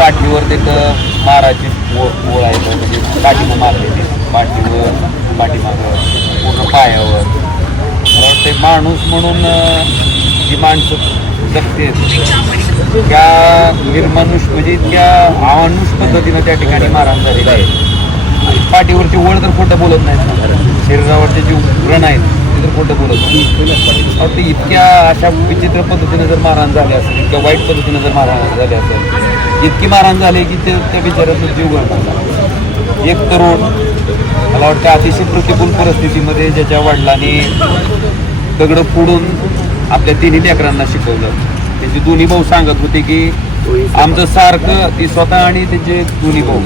पाठीवर त्याचं माराची ओळ ओळ आहे म्हणजे पाठीमा मारलेली. पाठीवर पाठीमागं पूर्ण पायावर. मला माणूस म्हणून जी माणसं जगते त्या निर्मानुष म्हणजे इतक्या अमानुष पद्धतीनं त्या ठिकाणी मारहाण झालेली आहे. आणि पाठीवरची ओळ तर खोटं बोलत नाहीत ना शरीरावरचे जे व्रण आहेत ते तर खोटं बोलत नाही ते इतक्या अशा विचित्र पद्धतीनं जर मारहाण झाली असेल इतक्या वाईट पद्धतीनं जर मारहाण झाली असेल इतकी मारहाण झाली की ते त्या बिचाऱ्याचा जीव गळणार एक तरुण मला वाटतं अतिशय प्रतिकूल परिस्थितीमध्ये ज्याच्या वडिलांनी दगडं फोडून आपल्या तिन्ही लेकरांना शिकवलं. त्यांची दोन्ही भाऊ सांगत होते की आमचं सारखं ती स्वतः आणि त्यांचे दोन्ही भाऊ.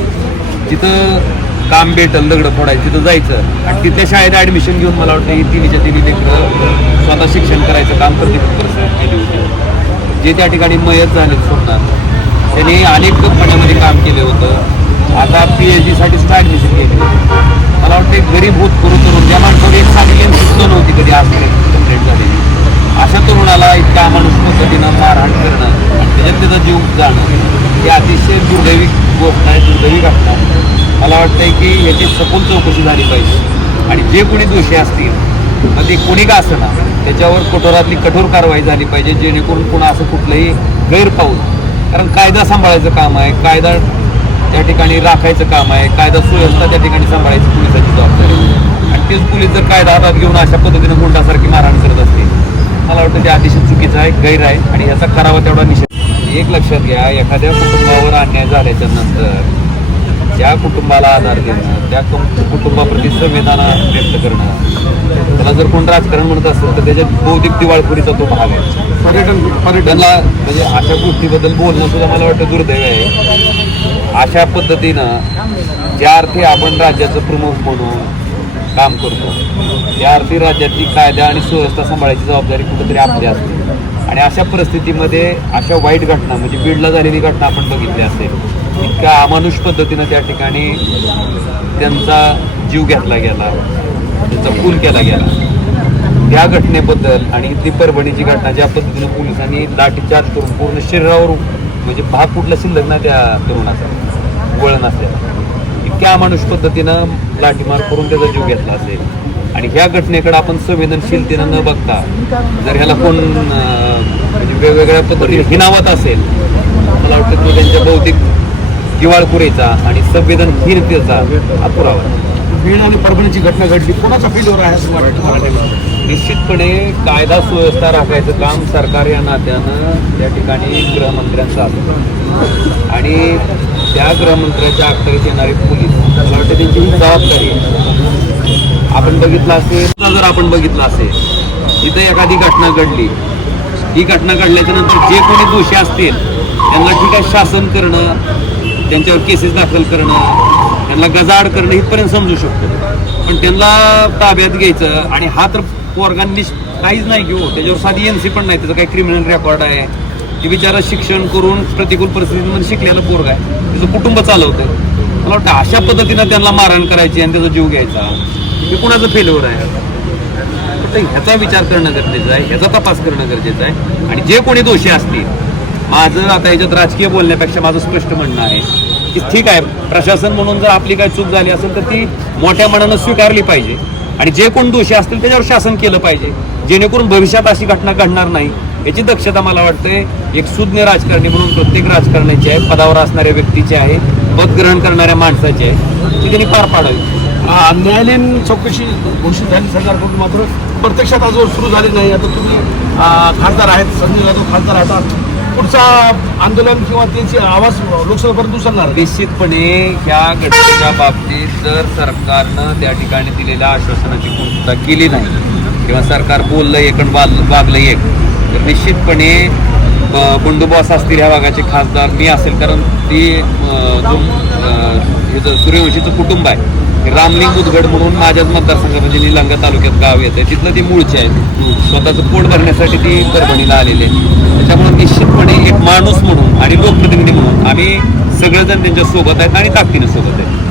तिथं काम भेटल दगडं फोडायचं तिथं जायचं. आणि तिथल्या शाळेत ॲडमिशन घेऊन मला वाटतं ही तिन्हीच्या तिन्ही लेकरं स्वतः शिक्षण करायचं काम प्रतिकूल परिस्थिती केली होती. जे त्या ठिकाणी मयत झाले स्वप्नात त्यांनी अनेक कंपन्यामध्ये काम केलं होतं. आता पी एच डीसाठी सुद्धा ॲडमिशन केली मला वाटतं गरीब होत करू तरुण ज्या माणसावर एक चांगली सुद्धा नव्हती कधी आज कंप्लेंट झालेली. अशा तरुणाला इतका माणूस पद्धतीनं मारहाण करणं आणि त्याच्यात त्याचा जीव जाणं ही अतिशय दुर्दैवी गोष्ट आहे दुर्दैवी घटना मला वाटतंय की याची सखोल चौकशी झाली पाहिजे. आणि जे कोणी दोषी असतील मग ते कोणी का असं ना त्याच्यावर कठोरातली कठोर कारवाई झाली पाहिजे जेणेकरून कोणा असं कुठलंही गैरपाऊल कारण कायदा सांभाळायचं काम आहे कायदा त्या ठिकाणी राखायचं काम आहे कायदा सुव्यवस्था त्या ठिकाणी सांभाळायची पोलिसाची जबाबदारी आणि तेच पोलीस जर कायदा हातात घेऊन अशा पद्धतीने गुंडासारखी मारहाण करत असते मला वाटतं ते अतिशय चुकीचं आहे गैर आहे आणि ह्याचा करावा तेवढा निषेध. एक लक्षात घ्या एखाद्या कुटुंबावर अन्याय झाल्याच्यानंतर ज्या कुटुंबाला आधार देणं त्या कुटुंबाप्रती संवेदना व्यक्त करणं त्याला जर कोण राजकारण म्हणत असेल तर त्याच्यात बौद्धिक दिवाळखोरीचा तो भाग आहे. पर्यटन पर्यटनला म्हणजे अशा गोष्टीबद्दल बोलणं सुद्धा मला वाटतं दुर्दैव आहे. अशा पद्धतीनं ज्या अर्थी आपण राज्याचं प्रमुख म्हणून काम करतो त्या अर्थी राज्यातली कायदा आणि सुव्यवस्था सांभाळायची जबाबदारी कुठेतरी आपली असते. आणि अशा परिस्थितीमध्ये अशा वाईट घटना म्हणजे बीडला झालेली घटना आपण बघितली असेल इतक्या अमानुष पद्धतीनं त्या ठिकाणी त्यांचा जीव घेतला गेला त्यांचा खून केला गेला. ह्या घटनेबद्दल आणि इथली परभणीची घटना ज्या पद्धतीनं पोलिसांनी लाठीचार्ज करून पूर्ण शरीरावर म्हणजे भाग कुठला शिल्लक ना त्या तरुणाचा? वळण असेल. इतक्या अमानुष पद्धतीनं लाठीमार करून त्याचा जीव घेतला असेल. आणि ह्या घटनेकडे आपण संवेदनशीलतेनं न बघता जर ह्याला कोण म्हणजे वेगवेगळ्या पद्धतीने हिनावत असेल मला वाटतं तो त्यांच्या बौद्धिक दिवाळखोरीचा आणि संवेदनहीनतेचा हा पुरावा. बीड आणि परभणीची घटना घडली. कोणाचा फेल्युअर आहे असं वाटतं निश्चितपणे कायदा सुव्यवस्था राखायचं काम सरकार या नात्यानं त्या ठिकाणी गृहमंत्र्यांचं असतं आणि त्या गृहमंत्र्याच्या अखत्यारीत येणारे पोलीस मला वाटतं त्यांची ही जबाबदारी आपण बघितलं असेल जर आपण बघितलं असेल इथं एखादी घटना घडली. ही घटना घडल्याच्या नंतर जे कोणी दोषी असतील त्यांना ठीक आहे शासन करणं त्यांच्यावर केसेस दाखल करणं त्यांना गजाड करणं इथपर्यंत समजू शकतो. पण त्यांना ताब्यात घ्यायचं आणि हा तर पोरगांनी काहीच नाही घेऊ. त्याच्यावर साधी एन सी पण नाही. त्याचं काही क्रिमिनल रेकॉर्ड आहे. ते बिचारा शिक्षण करून प्रतिकूल परिस्थितीमध्ये म्हणजे शिकलेलं पोरग आहे. त्याचं कुटुंब चालवतं मला वाटतं अशा पद्धतीनं त्यांना मारहाण करायची आणि त्याचा जीव घ्यायचा. हे कुणाचं फेल्युअर आहे? तर ह्याचा विचार करणं गरजेचं आहे. ह्याचा तपास करणं गरजेचं आहे. आणि जे कोणी दोषी असतील माझं आता याच्यात राजकीय बोलण्यापेक्षा माझं स्पष्ट म्हणणं आहे की ठीक आहे प्रशासन म्हणून जर आपली काही चूक झाली असेल तर ती मोठ्या मनानं स्वीकारली पाहिजे. आणि जे कोण दोषी असतील त्याच्यावर शासन केलं पाहिजे. जेणेकरून भविष्यात अशी घटना घडणार नाही याची दक्षता मला वाटते एक सुज्ञ राजकारणी म्हणून प्रत्येक राजकारण्याची आहे पदावर असणाऱ्या व्यक्तीची आहे पद ग्रहण करणाऱ्या माणसाची आहे ती त्यांनी पार पाडावी. न्यायालयीन चौकशी घोषित झाली सरकारकडून मात्र प्रत्यक्षात अजून सुरू झाली नाही. आता तुम्ही खासदार आहेत संजय जाधव खासदार आता पुढचा आंदोलन किंवा त्यांची आवाज लोकसभेपर्यंत उचलणार? निश्चितपणे ह्या घटनेच्या बाबतीत जर सरकारनं त्या ठिकाणी दिलेल्या आश्वासनाची पूर्तता केली नाही किंवा सरकार बोललं एक आणि वाग- वागलं एक तर निश्चितपणे ब- असतील ह्या भागाचे खासदार मी असेल कारण ती जो सूर्यवंशीचं कुटुंब आहे रामलिंग उदगड म्हणून माझ्याच मतदारसंघ म्हणजे निलंगा तालुक्यात गाव येतं. तिथलं ती मूळची आहे. स्वतःचं पोट भरण्यासाठी ती परभणीला आलेली आहे. त्याच्यामुळे निश्चितपणे एक माणूस म्हणून आणि लोकप्रतिनिधी म्हणून आम्ही सगळेजण त्यांच्यासोबत आहेत आणि ताकदीने सोबत आहेत.